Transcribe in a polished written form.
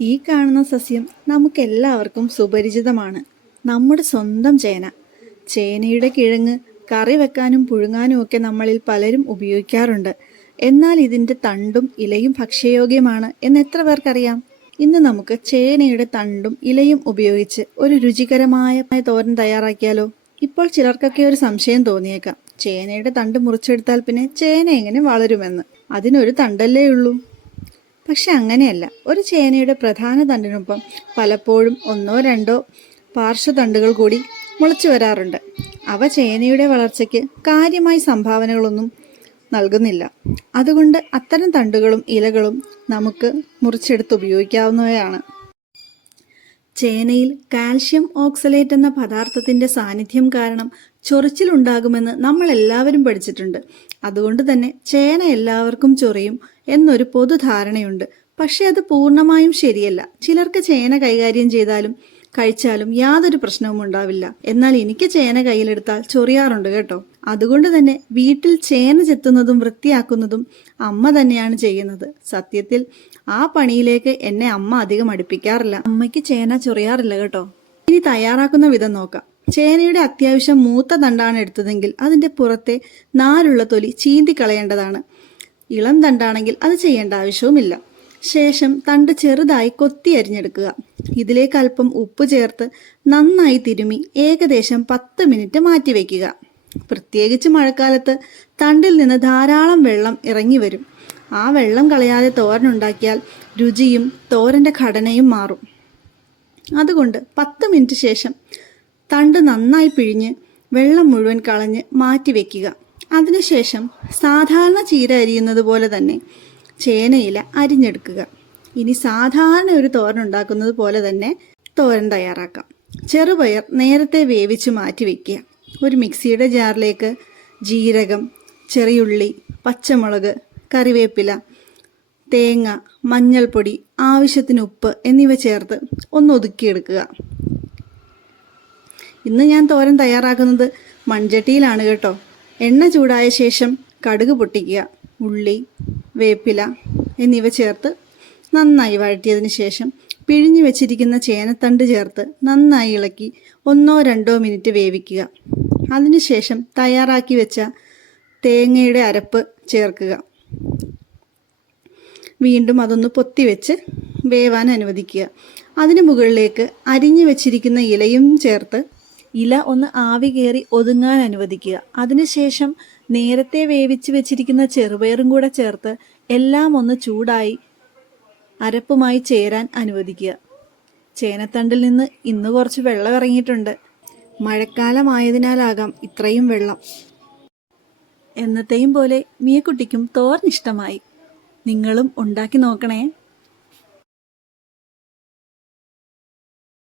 ഈ കാണുന്ന സസ്യം നമുക്കെല്ലാവർക്കും സുപരിചിതമാണ്. നമ്മുടെ സ്വന്തം ചേന. ചേനയുടെ കിഴങ്ങ് കറി വെക്കാനും പുഴുങ്ങാനും ഒക്കെ നമ്മളിൽ പലരും ഉപയോഗിക്കാറുണ്ട്. എന്നാൽ ഇതിൻ്റെ തണ്ടും ഇലയും ഭക്ഷ്യയോഗ്യമാണ് എന്ന് എത്ര പേർക്കറിയാം? ഇന്ന് നമുക്ക് ചേനയുടെ തണ്ടും ഇലയും ഉപയോഗിച്ച് ഒരു രുചികരമായ തോരൻ തയ്യാറാക്കിയാലോ? ഇപ്പോൾ ചിലർക്കൊക്കെ ഒരു സംശയം തോന്നിയേക്കാം, ചേനയുടെ തണ്ട് മുറിച്ചെടുത്താൽ പിന്നെ ചേന എങ്ങനെ വളരുമെന്ന്. അതിനൊരു തണ്ടല്ലേ ഉള്ളൂ. പക്ഷെ അങ്ങനെയല്ല. ഒരു ചേനയുടെ പ്രധാന തണ്ടിനൊപ്പം പലപ്പോഴും ഒന്നോ രണ്ടോ പാർശ്വതണ്ടുകൾ കൂടി മുളച്ചു വരാറുണ്ട്. അവ ചേനയുടെ വളർച്ചയ്ക്ക് കാര്യമായി സംഭാവനകളൊന്നും നൽകുന്നില്ല. അതുകൊണ്ട് അത്തരം തണ്ടുകളും ഇലകളും നമുക്ക് മുറിച്ചെടുത്ത് ഉപയോഗിക്കാവുന്നവയാണ്. ചേനയിൽ കാൽഷ്യം ഓക്സലേറ്റ് എന്ന പദാർത്ഥത്തിൻ്റെ സാന്നിധ്യം കാരണം ചൊറിച്ചിലുണ്ടാകുമെന്ന് നമ്മൾ എല്ലാവരും പഠിച്ചിട്ടുണ്ട്. അതുകൊണ്ട് തന്നെ ചേന എല്ലാവർക്കും ചൊറിയും എന്നൊരു പൊതുധാരണയുണ്ട്. പക്ഷെ അത് പൂർണ്ണമായും ശരിയല്ല. ചിലർക്ക് ചേന കൈകാര്യം ചെയ്താലും കഴിച്ചാലും യാതൊരു പ്രശ്നവും ഉണ്ടാവില്ല. എന്നാൽ എനിക്ക് ചേന കയ്യിലെടുത്താൽ ചൊറിയാറുണ്ട് കേട്ടോ. അതുകൊണ്ട് തന്നെ വീട്ടിൽ ചേന ചെത്തുന്നതും വൃത്തിയാക്കുന്നതും അമ്മ തന്നെയാണ് ചെയ്യുന്നത്. സത്യത്തിൽ ആ പണിയിലേക്ക് എന്നെ അമ്മ അധികം അടുപ്പിക്കാറില്ല. അമ്മയ്ക്ക് ചേന ചൊറിയാറില്ല കേട്ടോ. ഇനി തയ്യാറാക്കുന്ന വിധം നോക്കാം. ചേനയുടെ അത്യാവശ്യം മൂത്ത തണ്ടാണ് എടുത്തതെങ്കിൽ അതിൻ്റെ പുറത്തെ നാരുള്ള തൊലി ചീന്തിക്കളയേണ്ടതാണ്. ഇളം തണ്ടാണെങ്കിൽ അത് ചെയ്യേണ്ട ആവശ്യവുമില്ല. ശേഷം തണ്ട് ചെറുതായി കൊത്തി അരിഞ്ഞെടുക്കുക. ഇതിലേക്ക് അല്പം ഉപ്പ് ചേർത്ത് നന്നായി തിരുമി ഏകദേശം 10 മിനിറ്റ് മാറ്റിവെക്കുക. പ്രത്യേകിച്ച് മഴക്കാലത്ത് തണ്ടിൽ നിന്ന് ധാരാളം വെള്ളം ഇറങ്ങി വരും. ആ വെള്ളം കളയാതെ തോരനുണ്ടാക്കിയാൽ രുചിയും തോരൻ്റെ ഘടനയും മാറും. അതുകൊണ്ട് 10 മിനിറ്റ് ശേഷം തണ്ട് നന്നായി പിഴിഞ്ഞ് വെള്ളം മുഴുവൻ കളഞ്ഞ് മാറ്റിവെക്കുക. അതിനുശേഷം സാധാരണ ചീര അരിയുന്നത് പോലെ തന്നെ ചേനയില അരിഞ്ഞെടുക്കുക. ഇനി സാധാരണ ഒരു തോരൻ ഉണ്ടാക്കുന്നത് പോലെ തന്നെ തോരൻ തയ്യാറാക്കാം. ചെറുപയർ നേരത്തെ വേവിച്ച് മാറ്റി വയ്ക്കുക. ഒരു മിക്സിയുടെ ജാറിലേക്ക് ജീരകം, ചെറിയുള്ളി, പച്ചമുളക്, കറിവേപ്പില, തേങ്ങ, മഞ്ഞൾപ്പൊടി, ആവശ്യത്തിന് ഉപ്പ് എന്നിവ ചേർത്ത് ഒന്ന് ഒതുക്കിയെടുക്കുക. ഇന്ന് ഞാൻ തോരൻ തയ്യാറാക്കുന്നത് മൺചട്ടിയിലാണ് കേട്ടോ. എണ്ണ ചൂടായ ശേഷം കടുക് പൊട്ടിക്കുക. ഉള്ളി, വേപ്പില എന്നിവ ചേർത്ത് നന്നായി വഴറ്റിയതിന് ശേഷം പിഴിഞ്ഞു വെച്ചിരിക്കുന്ന ചേനത്തണ്ട് ചേർത്ത് നന്നായി ഇളക്കി 1-2 മിനിറ്റ് വേവിക്കുക. അതിനുശേഷം തയ്യാറാക്കി വെച്ച തേങ്ങയുടെ അരപ്പ് ചേർക്കുക. വീണ്ടും അതൊന്ന് പൊത്തിവെച്ച് വേവാൻ അനുവദിക്കുക. അതിന് മുകളിലേക്ക് അരിഞ്ഞു വെച്ചിരിക്കുന്ന ഇലയും ചേർത്ത് ഇല ഒന്ന് ആവി കയറി ഒതുങ്ങാൻ അനുവദിക്കുക. അതിനുശേഷം നേരത്തെ വേവിച്ച് വെച്ചിരിക്കുന്ന ചെറുപയറും കൂടെ ചേർത്ത് എല്ലാം ഒന്ന് ചൂടായി അരപ്പുമായി ചേരാൻ അനുവദിക്കുക. ചേനത്തണ്ടിൽ നിന്ന് ഇന്ന് കുറച്ച് വെള്ളം ഇറങ്ങിയിട്ടുണ്ട്. മഴക്കാലമായതിനാലാകാം ഇത്രയും വെള്ളം. എന്നത്തെയും പോലെ മിയക്കുട്ടിക്കും തോരൻ ഇഷ്ടമായി. നിങ്ങളും ഉണ്ടാക്കി നോക്കണേ.